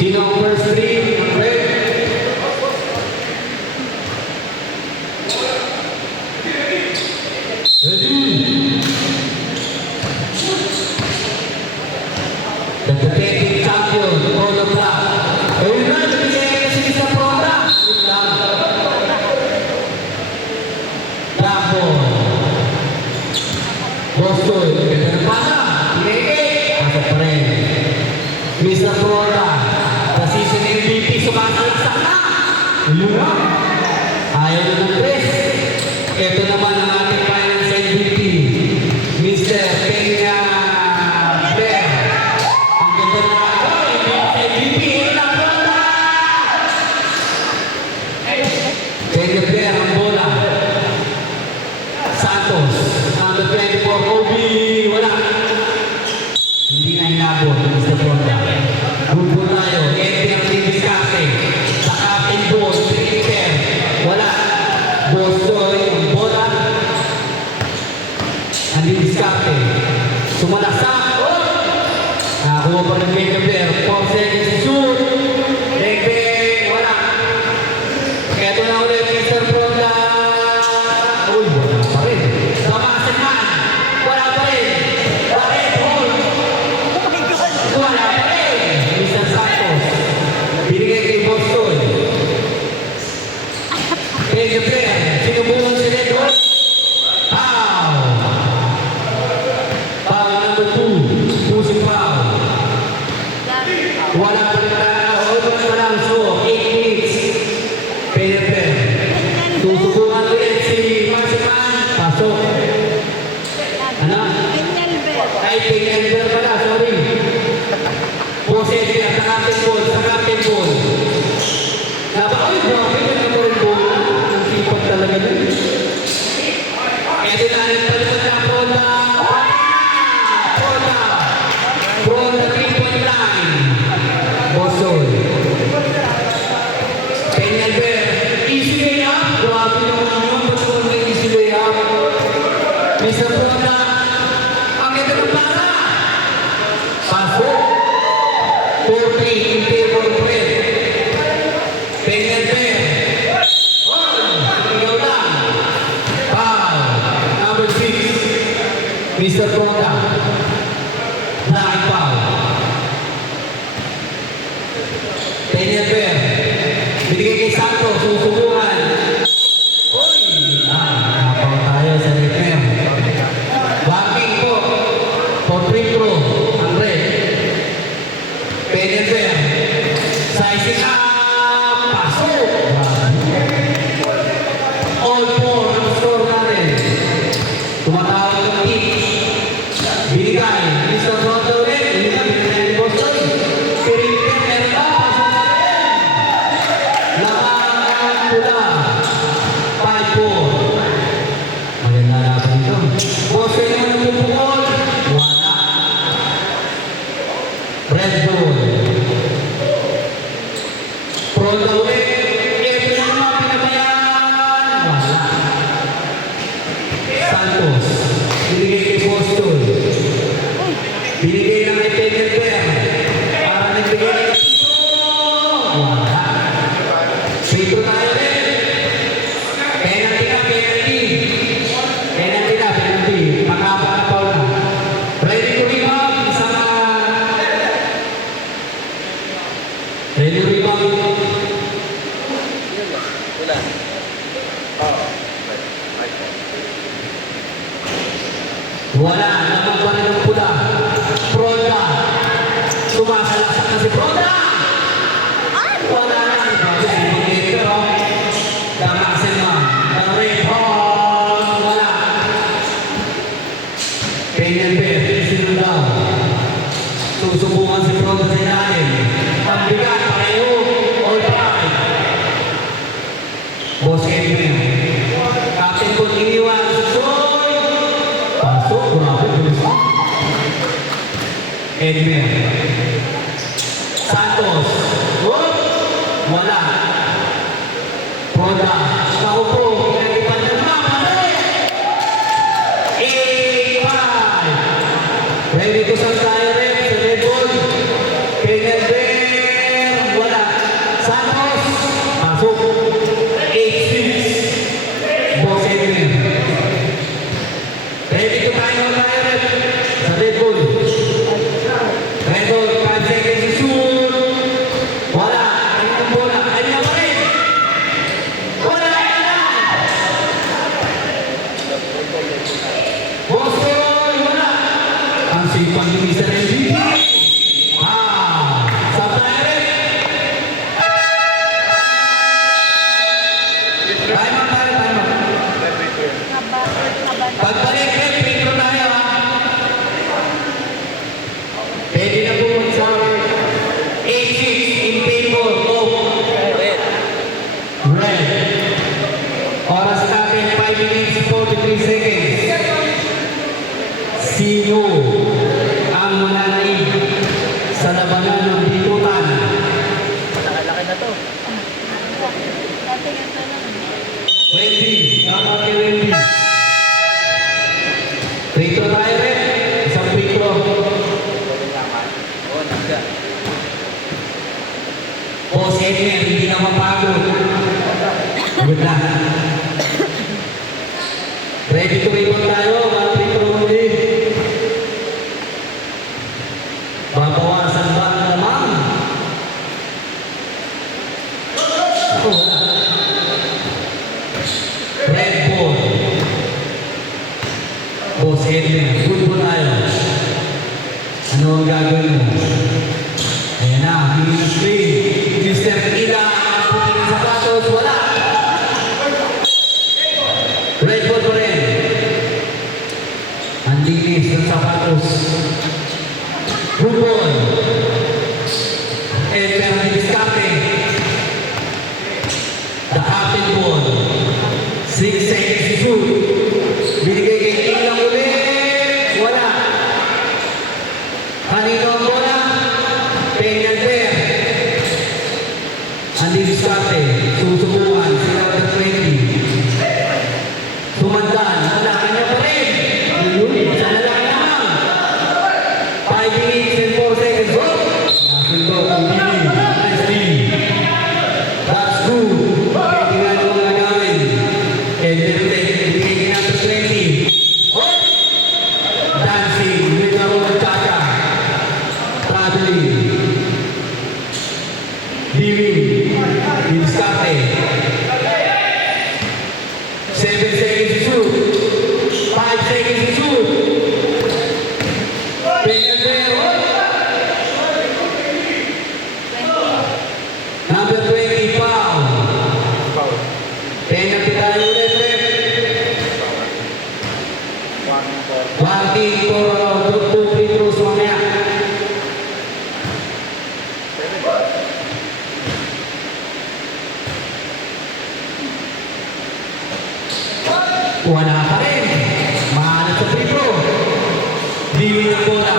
Sino ang first three? Red. The defending champion, Polo Black. Ayun na, nabigay kasi sa Polo. Yun lang. Bravo. Boston, ganda ng pasa. Pinigay. Pasok pa rin. Mr. Polo. The season MVP, sumasalaksak na. Yun na. Ayaw na ng press. Ito naman ang ating finance MVP. Mr. Peña. Number 24, Kobe, wala. Hindi na inabot, Mr. Fonda. Grupo tayo, Eddie ang Discarte. Sa captain ball, Triniter, wala. Bostoy, ang bola. Ang Discarte. Sumalaksak. Nakakuha pa ng Megabear. 4 seconds, shoot. Legbe, wala. Ito na ulit, Mr. Fonda. Uy, wala pa rin. Sinubukan si Ledro. Foul number 2. Pusing foul. Wala pa rin wala ang so 8 minutes. Penetre. Susubukan ulit si Marcipan. Pasok. Ano? Ay, Peñalver pala. Sorry. Possession. Sa captain ball. Sa captain ball. Nabakoy, grabe. Talaga din. Ito na rin pala sa Pronda. Pronda 3-point line. Boston. Peñalver. Easy way up. Grabe naman yun. Boston may easy way up. Mr. Pronda. Ang ito ng para. Pasok. 4-3 in favor of Red. Peñalver. Mr. Pronda. Black foul. Peñalver. Binigay kay Santos. Susubukan. Uy! Nakapaw tayo sa Red. Backing po. For free throw. Ang Red. Peñalver. Sizing up. Pasok. All four. Ang score natin. Tumatawag ang team. Binigay, Mr. Pronda ulit, binigay ni Boston. Pirinter, meron pa, pasok na rin. Lakaan pula. 5-4. Maganda na pa dito. Boston yung nagpupukol. Wala. Red Bull. Pronda ulit. Ito yung mga pinabayaan. Wala. Santos. Binigay kay Boston. Binigay ng Peñalver. Para nagbigay ng Tito. Wala. Tito tayo rin. Penalty na, penalty. Penalty na, penalty. Makapa na pa na. Ready to rebound. Isang ready to rebound. Wala. Wala. Lamang pa rin ang pula. Pronda. Sumasalaksak na si Pronda. Wala na. Pero damasin mo. Ang red hall. Wala. Peñalver. Sino daw? Susubukan si Pronda sa ilalim. Pagbigat. Pareho. All five. Boss Edwin. Captain ko iniwan. Susoy. Pasok. Grabe. Edwin. Santos. Wala. Pronda. Ako po. Pinag-ipan ng mama. 8-5. Ready to sa tayo rin. Sa red ball. Peñalver. Mr. MVP. Sa tayo. Time out. Pagbalik rin, Pedro tayo ha. Pwede na pumunta sa 8-6 in favor of red. Oras natin 5 minutes 43 seconds. Sino ang mananaig sa labanan ng bitutan? Nakalaki na to. Wendy, tama kay Wendy. Free throw tayo rin. Isang free throw. Oo, naga. Boss Edwin, hindi na mapagod. Good luck. Ready to rebound tayo. Mga free throw ulit. Babawasan ba ang lamang? Ako wala. Red ball. Boss Edwin, good ball tayo. Ano ang gagawin mo? Ayan na, hindi na screen. Mr. Ida, puti ng sapatos, wala. Red ball pa rin. Ang linis ng sapatos. Good ball. And meron din discarte. The captain ball. 6 seconds to shoot. Binigay kay Ilang ulit. Wala. Kanino ang bola? Peña Alper. Andi discarte. Susubukan. Sila ng 20. Sumandan. Lalaki niya pa rin. Sa lalaki naman. 5 minutes and 4 seconds. Oh! Nasin ko. Pumili. Nice team. That's good. Pwede nga naman nagawin. And then bigay number 20. Oh! Dancing with the Roman Chacha. Traveling. Living. Discarte. 7 seconds to shoot. 5 seconds to shoot. Peña Alper. Number 20, foul. Penalty tayo ulit, ref. Warning for 2 free throws mamaya. Wala pa rin. Mahanap sa free throw. Diwi ng bola.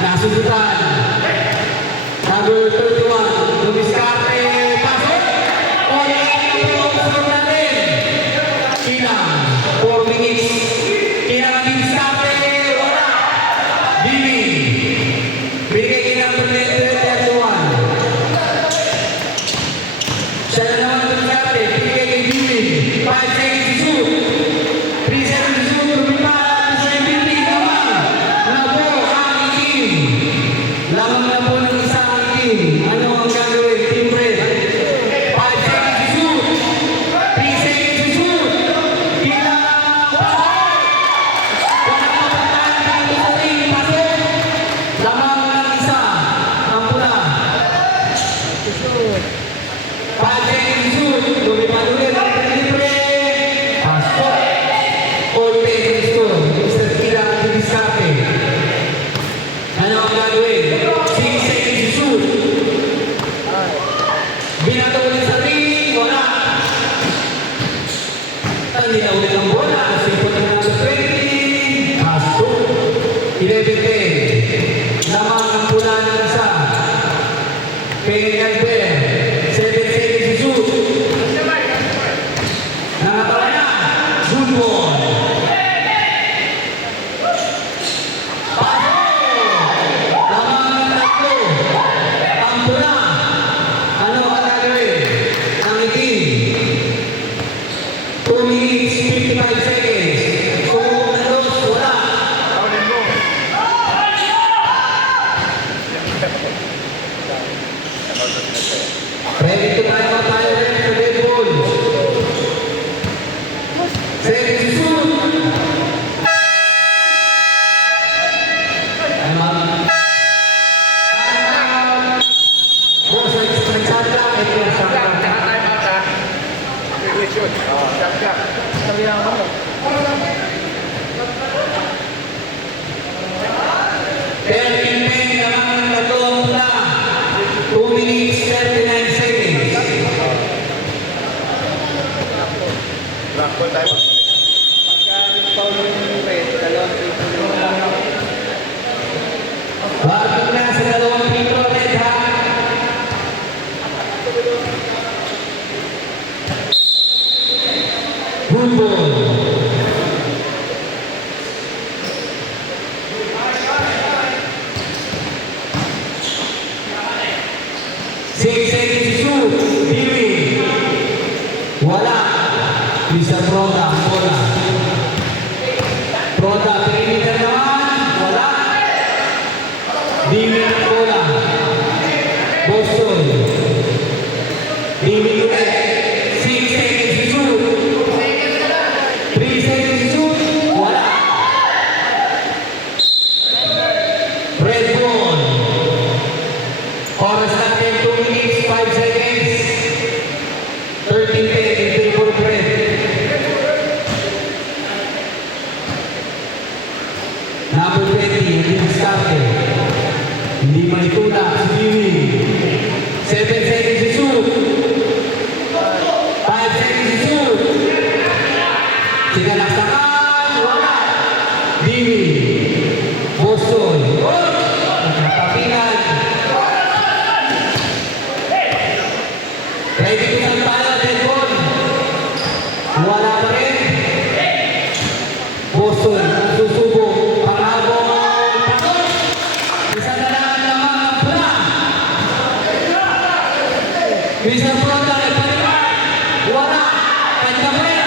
Nasusutan. Number 31. Dumiskarte. Pasok. Ulit ang pasok natin. Ilang. 4 minutes. Ilang ang Dumiskarte. Wala. Diwi. Binigay kay number 31. Siya na naman Dumiskarte. Binigay kay Diwi. 5 seconds to shoot. 3 seconds to shoot. Lumipat. Sa MVP naman. Nabo ang itim. Lamang na po ng isang itim. Ano ang gagawin? Team Red. 5 seconds to shoot. 3 seconds to shoot. Ilang pasok. Walang mapagtahan dito sa ring. Pasok. Lamang ng isa. Ang pula. 5 seconds to shoot. Lumipat ulit. Libre. Pasok. All taken score. Mr. Kila Diviscarte. Ano ang gagawin? 6 seconds to shoot. Binato ulit sa ring. Wala. Hindi na ulit ang bola. Sipot na ng 20. Pasok. 11-10. Lamang ang pula ng isa. Peña Alper. 7 seconds to shoot. Nakatawa na. Good ball. Pasok. Lamang ang tatlo. Ang pula. Ano ang gagawin? Ang itim. 2 minutes, 55 seconds. Sumubok na dos. Wala. 13-10 naman ang tatlong pula. 2 minutes, 39 seconds. Black ball tayo. Pagka nag-foul yung red, dalawang free throw lang. Bakit na sa dalawang free throw red ha? Good ball. Six seconds to shoot. Biwi. Wala. Bisa Proda. Bola. Proda. Perimeter naman. Wala. Biwi ng bola. Boston. Biwi ulit. 6 seconds to shoot. 3 seconds to shoot. Wala. Red ball. Oras natin 2 minutes, 5 seconds. 13-10 in favor of red. Number 20, hindi diskarte. Hindi maitula si Biwi. 7 seconds to shoot. 5 seconds to shoot. Sinalaksakan, wala. Biwi. Boston. Nagkakapilan. Ready to saan tayo, dead ball. Wala pa rin. Boston, susubok. Panghabol. Pasok. Isa na lang lamang ang pula. Mr. Proda, nagpalipan. Wala. Kanya pa rin.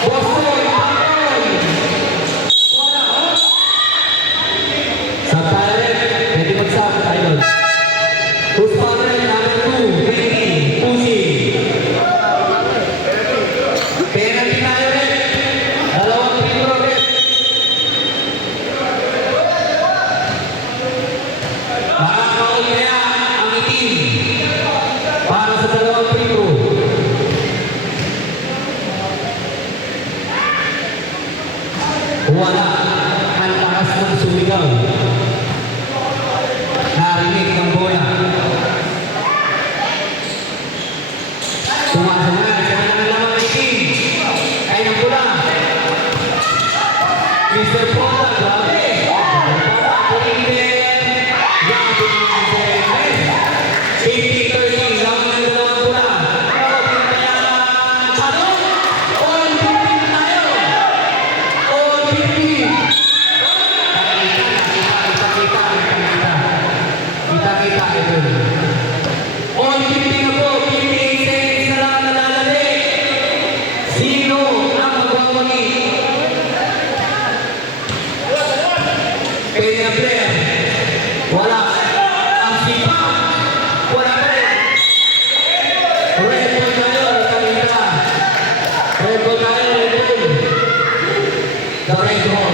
Boston, panghabol. Wala. Sa tayo rin. Pwede magsabi tayo. Who's father number 2, 20, pushing. Penalty tayo rin. Dalawang free throw rin. Makakaul kaya ang itim para sa dalawang free throw. Wala. Ang lakas ng sumigaw. Narinig ng bola. Sumasama, siya na naman ang itim. Ay, ng bola. Mr. Pola, grabe. Safety 13, lang ng dalawang bola. Ano? All 15 tayo. All 15. Kita ito. All 15 na po, 58 seconds na lang nalalali. Sino ang magwawagi? Pwede na player. Wala. Ang sipa. Wala pa rin. Red ball tayo, kanina. Red ball tayo, red ball. The red ball.